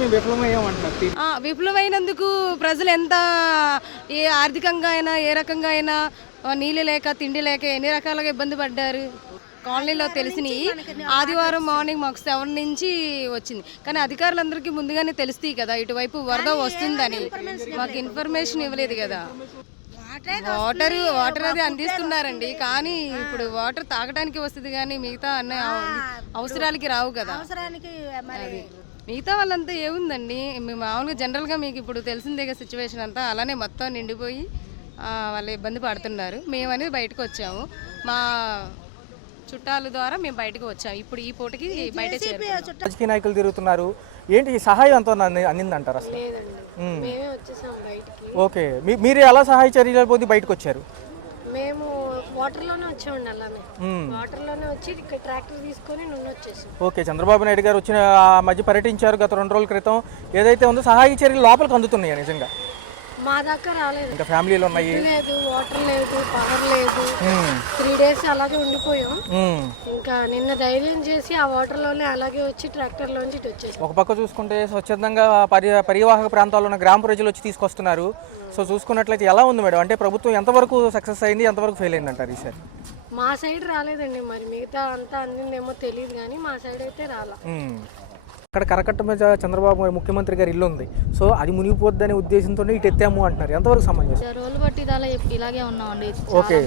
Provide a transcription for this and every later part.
మేము విఫలమయ్యామంటున్నారు. విఫలమైనందుకు ప్రజలు ఎంత ఆర్థికంగా అయినా ఏ రకంగా అయినా నీళ్ళు లేక తిండి లేక ఎన్ని రకాలుగా ఇబ్బంది పడ్డారు. కాలనీలో తెలిసినవి ఆదివారం మార్నింగ్ మాకు 7 నుంచి వచ్చింది. కానీ అధికారులందరికీ ముందుగానే తెలుస్తాయి కదా ఇటువైపు వరద వస్తుందని, మాకు ఇన్ఫర్మేషన్ ఇవ్వలేదు కదా. వాటర్ అది అందిస్తున్నారండి, కానీ ఇప్పుడు వాటర్ తాగడానికి వస్తుంది కానీ మిగతా అన్న అవసరాలకి రావు కదా. అది మిగతా వాళ్ళంతా ఏముందండి, మేము మామూలుగా జనరల్గా మీకు ఇప్పుడు తెలిసిందే కదా సిచ్యువేషన్ అంతా, అలానే మొత్తం నిండిపోయి వాళ్ళు ఇబ్బంది పడుతున్నారు. మేము అనేది బయటకు వచ్చాము, మా చుట్టాల ద్వారా మేము బయటకు వచ్చాము. ఇప్పుడు ఈ పూటకి బయట రాజకీయ నాయకులు తిరుగుతున్నారు, ఏంటి ఈ సహాయం అంతా అందిందంటారు అసలు? ఓకే, మీరు ఎలా సహాయ చర్యలు పొంది బయటకు వచ్చారు? మేము వాటర్లోనే వచ్చామండి, అలానే వాటర్లోనే వచ్చి ఇక్కడ ట్రాక్టర్ తీసుకొని నుండి వచ్చేసాం. ఓకే, చంద్రబాబు నాయుడు గారు వచ్చిన మధ్య పర్యటించారు గత 2 రోజుల క్రితం. ఏదైతే ఉందో సహాయ చర్యలు లోపలికి అందుతున్నాయి నిజంగా? మా దాకా రాలేదు, ఇంకా ఫ్యామిలీలు ఉన్నాయి, లేదు వాటర్ లేదు, పవర్ లేదు. 3 days అలాగే ఉండిపోయాం. ఇంకా నిన్న ధైర్యం చేసి ఆ వాటర్ లోనే అలాగే వచ్చి ట్రాక్టర్ లోంచి వచ్చేసాం. ఒక పక్క చూసుకుంటే స్వచ్ఛందంగా పరివాహక ప్రాంతాల్లో ఉన్న గ్రామ ప్రజలు వచ్చి తీసుకొస్తున్నారు. సో చూసుకున్నట్లయితే ఎలా ఉంది మేడం? అంటే ప్రభుత్వం ఎంతవరకు సక్సెస్ అయింది, ఎంతవరకు ఫెయిల్ అయింది అంటారు ఈసారి? మా సైడ్ రాలేదండి, మరి మిగతా అంతా అందిందేమో తెలియదు కానీ మా సైడ్ అయితే రాలా. అక్కడ కరకట్ట మీద చంద్రబాబు ముఖ్యమంత్రి గారి ఇల్లు ఉంది, సో అది మునిగిపోద్దనే ఉద్దేశంతో ఇటు ఎత్తాము అంటున్నారు. ఎంతవరకు సమంజసం? రోజులు బట్టి ఇలాగే ఉన్నామండి. ఓకే,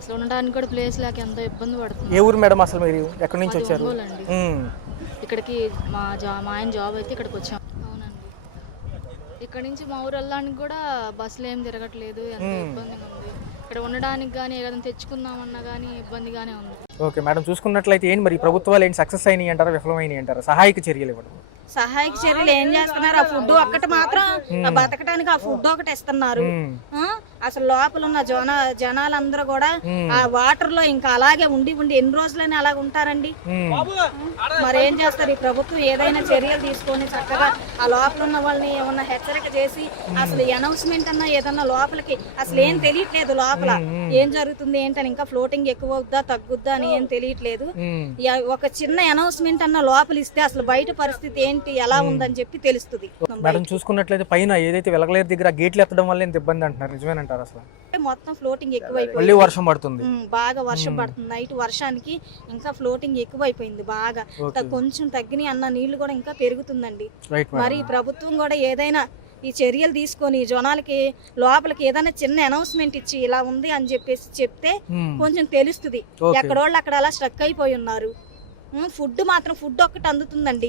అసలు ఉండడానికి కూడా ప్లేస్ లేక ఎంతో ఇబ్బంది పడుతుంది. ఏ ఊరు మేడం అసలు మీరు? ఎక్కడి నుంచి వచ్చారు? ఇక్కడికి మా ఆయన జాబ్ అయితే ఇక్కడికి వచ్చాం. అవునండి, ఇక్కడ నుంచి మా ఊరు వెళ్ళడానికి కూడా బస్సులు ఏం తిరగట్లేదు, ఎంతో ఇబ్బందిగా ఉంది. ఇక్కడ ఉండడానికి కానీ ఏదైనా తెచ్చుకుందామన్నా కానీ ఇబ్బందిగానే ఉంది. ఓకే మేడం, చూసుకున్నట్లయితే ఏంటి మరి ప్రభుత్వాలు ఏంటి సక్సెస్ అయినాయి అంటారా, విఫలమైనాయి అంటారా సహాయక చర్యలు ఇవ్వడం? సహాయక చర్యలు ఏం చేస్తున్నారు? ఆ ఫుడ్ ఒక్కటి మాత్రం బతకడానికి ఆ ఫుడ్ ఒకటి ఇస్తున్నారు. అసలు లోపల ఉన్న జనాలందరూ కూడా ఆ వాటర్ లో ఇంకా అలాగే ఉండి ఎన్ని రోజులని అలాగ ఉంటారండి? మరి ఏం చేస్తారు ఈ ప్రభుత్వం? ఏదైనా చర్యలు తీసుకొని చక్కగా ఆ లోపల ఉన్న వాళ్ళని ఏమన్నా హెచ్చరిక చేసి అసలు అనౌన్స్మెంట్ అన్నా ఏదన్నా లోపలికి అసలు ఏం తెలియట్లేదు. లోపల ఏం జరుగుతుంది ఏంటని, ఇంకా ఫ్లోటింగ్ ఎక్కువ అవుద్దా తగ్గుద్దా అని ఏం తెలియట్లేదు. ఒక చిన్న అనౌన్స్మెంట్ అన్న లోపల ఇస్తే అసలు బయట పరిస్థితి ఏంటి ఎలా ఉందని చెప్పి తెలుస్తుంది. మేడం చూసుకున్నట్లయితే పైన ఏదైతే వెలగలేరు దగ్గర గేట్లు ఎత్తడం వల్ల ఎంత ఇబ్బంది అంటున్నారు, నిజమేనంటారు అసలు? మొత్తం ఫ్లోటింగ్ ఎక్కువైపోయింది, మళ్ళీ వర్షం పడుతుంది, బాగా వర్షం పడుతుంది. నైట్ వర్షానికి ఇంకా ఫ్లోటింగ్ ఎక్కువైపోయింది బాగా. కొంచెం తగ్గిన అన్న నీళ్లు కూడా ఇంకా పెరుగుతుందండి. మరి ప్రభుత్వం కూడా ఏదైనా ఈ చర్యలు తీసుకొని జనాలకి లోపలికి ఏదైనా చిన్న అనౌన్స్మెంట్ ఇచ్చి ఇలా ఉంది అని చెప్పేసి చెప్తే కొంచెం తెలుస్తుంది. ఎక్కడోళ్ళు అక్కడ అలా స్ట్రక్ అయిపోయి ఉన్నారు. ఫుడ్ మాత్రం ఫుడ్ ఒక్కటి అందుతుందండి,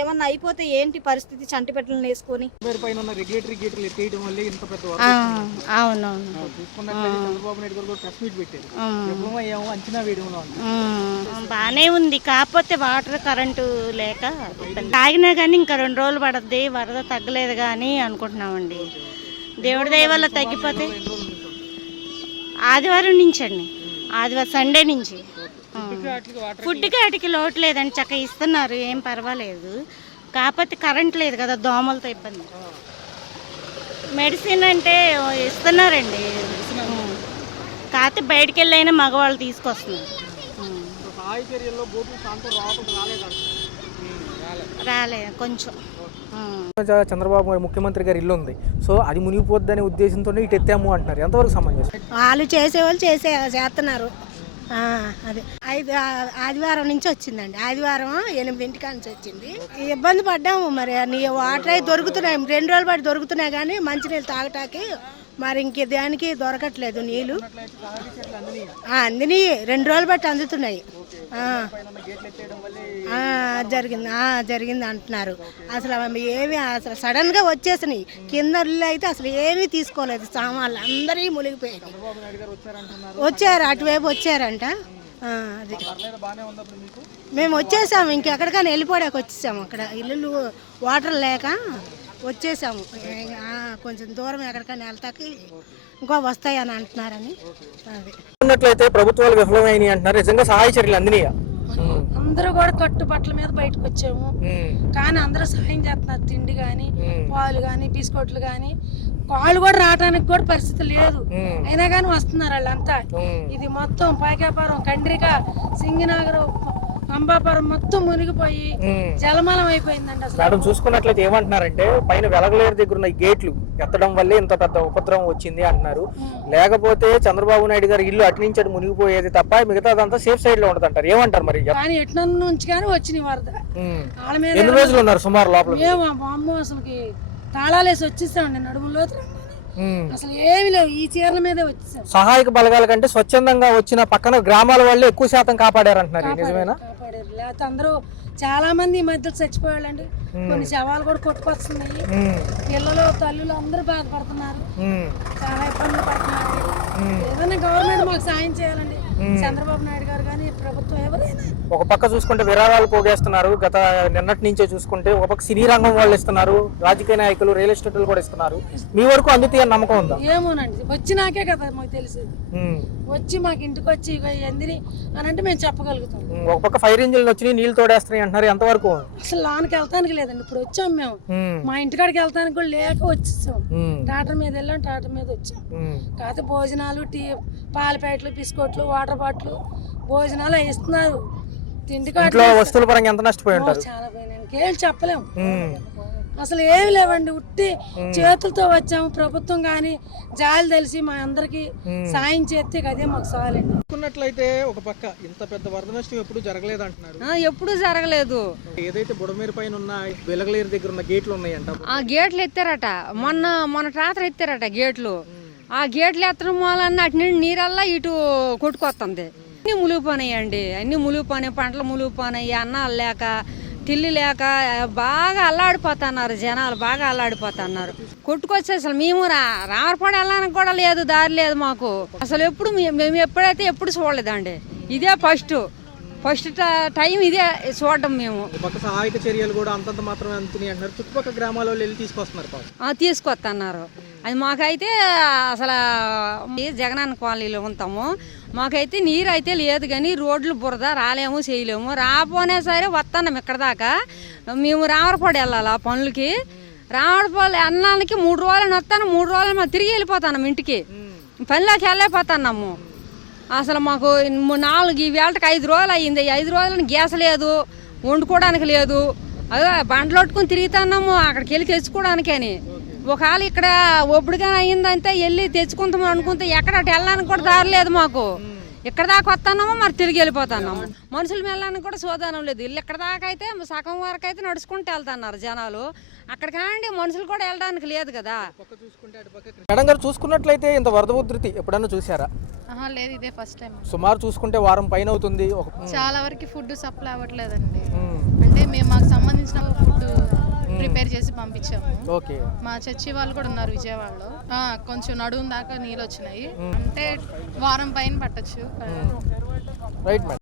ఏమన్నా అయిపోతే ఏంటి పరిస్థితి? చంటి పెట్టలను వేసుకొని బానే ఉంది. కాకపోతే వాటర్ కరెంటు లేక తాగినా కానీ ఇంకా 2 రోజులు పడద్ది, వరద తగ్గలేదు కానీ అనుకుంటున్నామండి. దేవుడి దయ వల్ల తగ్గిపోతే ఆదివారం నుంచి అండి, ఆదివారం సండే నుంచి. ఫుడ్కి వాటికి లోటు లేదండి, చక్కగా ఇస్తున్నారు, ఏం పర్వాలేదు. కాకపోతే కరెంట్ లేదు కదా, దోమలతో ఇబ్బంది. మెడిసిన్ అంటే ఇస్తున్నారండి, కాకపోతే బయటికి వెళ్ళైనా మగవాళ్ళు తీసుకొస్తున్నారు. రాలే కొంచెం. చంద్రబాబు ముఖ్యమంత్రి గారి ఇల్లు ఉంది, సో అది మునిగిపోద్దనే ఉద్దేశంతో ఇటు ఎత్తాము అంటున్నారు. ఎంతవరకు సమంజసం? వాళ్ళు చేసేవాళ్ళు చేస్తున్నారు. అదే ఆదివారం నుంచి వచ్చిందండి, ఆదివారం 8 నుంచి వచ్చింది. ఇబ్బంది పడ్డాము. మరి వాటర్ అయితే దొరుకుతున్నాయి, 2 రోజులు బట్టి దొరుకుతున్నాయి కానీ మంచినీళ్ళు తాగటానికి మరి ఇంక దానికి దొరకట్లేదు నీళ్ళు. అందిని 2 రోజులు బట్టి అందుతున్నాయి. జరిగింది అంటున్నారు. అసలు ఏమి అసలు సడన్ గా వచ్చేసినాయి. కింద అయితే అసలు ఏమీ తీసుకోలేదు, సామాన్లు అందరి మునిగిపోయాయి. వచ్చారు, అటువైపు వచ్చారంట. అది మేము వచ్చేసాము, ఇంకెక్కడికైనా వెళ్ళిపోయాక వచ్చేసాము. అక్కడ ఇల్లు వాటర్ లేక వచ్చేసాము. కొంచెం దూరం ఎక్కడికైనా వెళ్తాకి ఇంకో వస్తాయని అంటున్నారని. అది ప్రభుత్వాలు విఫలమైనవి అంటున్నారు, నిజంగా సహాయ చర్యలు అందినాయా? అందరూ కూడా కట్టుబట్టల మీద బయటకు వచ్చాము, కానీ అందరూ సహాయం చేస్తున్నారు. తిండి గాని, పాలు గాని, బిస్కెట్లు గాని, కాళ్ళు కూడా రావడానికి కూడా పరిస్థితి లేదు, అయినా కానీ వస్తున్నారు వాళ్ళంతా. ఇది మొత్తం పాయకాపురం, కండ్రిక, సింగినగర్, రంభాపురం మొత్తం మునిగిపోయి జలమలం అయిపోయిందండి అసలు. మేడం చూసుకున్నట్లయితే ఏమంటున్నారంటే పైన వెలగలేరు దగ్గర ఉన్న ఈ గేట్లు ఎత్తడం వల్లే ఇంత పెద్ద ఉపద్రవం వచ్చింది అంటున్నారు. లేకపోతే చంద్రబాబు నాయుడు గారు ఇల్లు అటు నుంచి అటు మునిగిపోయేది తప్ప మిగతాదంతా సేఫ్ సైడ్ లో ఉంటుంది అంటారు. ఏమంటారు మరి? కానీ ఎట్ల నుంచి కానీ వచ్చినాయి వరద. వాళ్ళ మీద ఎన్ని రోజులు ఉన్నారు సుమారు లోపల? మేము అమ్మ అసలుకి తాళాలేసి వచ్చేసామండి నడుములో. అసలు ఏమి లేవు, ఈ చీరల మీదే వచ్చేసాం. సహాయక బలగాల కంటే స్వచ్ఛందంగా వచ్చిన పక్కన గ్రామాల వాళ్ళే ఎక్కువ శాతం కాపాడారు అంటున్నారు. నిజమేనా? కాపాడారు. లేకపోతే అందరూ చాలా మంది ఈ మధ్యలో చచ్చిపోయాళ్ళండి. కొన్ని శవాలు కూడా కొట్టుకొస్తున్నాయి. పిల్లలు తల్లులు అందరూ బాధపడుతున్నారు, చాలా ఇబ్బందులు పడుతున్నారు. ఏదైనా గవర్నమెంట్ మాకు సాయం చేయాలండి. చంద్రబాబు నాయుడు గారు కానీ ప్రభుత్వం ఎవరైనా. ఒక పక్క చూసుకుంటే విరాళాలు పోగేస్తున్నారు. గత నిన్నటి నుంచే చూసుకుంటే ఒక పక్క సినీ రంగం వాళ్ళు ఇస్తున్నారు, రాజకీయ నాయకులు, రియల్ ఎస్టేట్లు కూడా ఇస్తున్నారు. మీ వరకు అందుతాయని నమ్మకం ఉందా? ఏమోనండి, వచ్చినాకే కదా మాకు తెలిసేది. వచ్చి మాకు ఇంటికి వచ్చి ఎందుని అని అంటే మేము చెప్పగలుగుతాం. ఒక పక్క ఫైర్ ఇంజిన్లు వచ్చి నీళ్లు తోడేస్తున్నాయి అంటున్నారు. ఎంతవరకు? అసలు లోనికి వెళ్తానికి లేదండి. ఇప్పుడు వచ్చాం మేము, మా ఇంటికాడికి వెళ్తానికి కూడా లేక వచ్చేసాం. టాటర్ మీద వెళ్ళాం, టాటర్ మీద వచ్చాం. కాకపోతే భోజనాలు, టీ, పాల ప్యాకెట్లు, బిస్కెట్లు, వాటర్ బాటిల్, భోజనాలు ఇస్తున్నారు. ఇంట్లో వస్తువుల పరంగా ఎంత నష్టపోయి ఉంటారు? చాలా పోయినాయి, ఇంకేం చెప్పలేము. అసలు ఏమి లేవండి, ఉట్టి చేతులతో వచ్చాము. ప్రభుత్వం కానీ జాలి తెలిసి మా అందరికి సాయం చేస్తే అదే మాకు చాలండి. చూసుకున్నట్లయితే ఒక పక్క ఇంత పెద్ద వరద నష్టం ఎప్పుడు జరగలేదు అంటున్నారు. ఎప్పుడు జరగలేదు. ఏదైతే బుడమేరు పైన ఉన్న వెలగలేరు దగ్గర ఉన్న గేట్లు ఉన్నాయంట, ఆ గేట్లు ఎత్తారట. మొన్న రాత్రి ఎత్తారట గేట్లు. ఆ గేట్లు ఎత్తడం వలన అటు నుండి నీరల్లా ఇటు కొట్టుకొస్తుంది. అన్ని మునిగిపోయినాయండి, అన్ని మునిగిపోయినాయి. పంటలు మునిగిపోయినాయి. అన్నాలు లేక, తిల్లి లేక బాగా అల్లాడిపోతున్నారు జనాలు, బాగా అల్లాడిపోతున్నారు. కొట్టుకొచ్చి అసలు మేము రామరపాడు వెళ్ళడానికి కూడా లేదు, దారి లేదు మాకు. అసలు ఎప్పుడు మేము ఎప్పుడైతే ఎప్పుడు చూడలేదండి. ఇదే ఫస్ట్ టైం ఇదే చూడడం మేము. పక్క సహాయక చర్యలు కూడా అంతంత మాత్రమే అందుతున్నాయి అంటున్నారు. చుట్టుపక్కల గ్రామాల వాళ్ళు వెళ్ళి తీసుకొస్తున్నారు. తీసుకొస్తున్నారు. అది మాకైతే అసలు జగనన్న కాలనీలో ఉంటాము. మాకైతే నీరు అయితే లేదు, కానీ రోడ్లు బురద, రాలేము చేయలేము. రాపోనే సరే వస్తున్నాం ఇక్కడ దాకా. మేము రామరపాడు వెళ్ళాలి ఆ పనులకి. రామరపాడు అన్నానికి 3 రోజులు వస్తాను, 3 రోజులు మేము తిరిగి వెళ్ళిపోతాం ఇంటికి. పనిలోకి వెళ్ళైపోతున్నాము. అసలు మాకు 4 వేళకి 5 రోజులు అయ్యింది. 5 రోజులని గ్యాస్ లేదు, వండుకోవడానికి లేదు. అదే బండ్లు పట్టుకుని తిరుగుతున్నాము అక్కడికి వెళ్ళి తెచ్చుకోవడానికని. ఒకవేళ ఇక్కడ ఒప్పుడుగా అయ్యిందంటే వెళ్ళి తెచ్చుకుంటాము అనుకుంటే ఎక్కడ అటు వెళ్ళడానికి కూడా దారి లేదు మాకు. ఇక్కడ దాకా వస్తున్నాము, మరి తిరిగి వెళ్ళిపోతున్నాము. మనుషులు వెళ్ళడానికి కూడా సోదానం లేదు. ఇల్లు ఇక్కడ దాకా అయితే సగం వరకు అయితే నడుచుకుంటూ వెళ్తున్నారు జనాలు. అక్కడ కాండి మనుషులు కూడా వెళ్ళడానికి లేదు కదా. మేడం గారు చూసుకున్నట్లయితే ఇంత వరద ఉధృతి ఎప్పుడన్నా చూసారా? లేదు, ఇదే ఫస్ట్ టైం. సుమారు చూసుకుంటే వారం పైన అవుతుంది. చాలా వరకు ఫుడ్ సప్లై అవ్వట్లేదండి. అంటే మేము మాకు సంబంధించిన ఫుడ్ ప్రిపేర్ చేసి పంపించాము. ఓకే. మా చర్చి వాళ్ళు కూడా ఉన్నారు విజయవాడలో. కొంచెం నడుము దాకా నీళ్ళు వచ్చినాయి. అంటే వారం పైన పట్టొచ్చు. Right madam.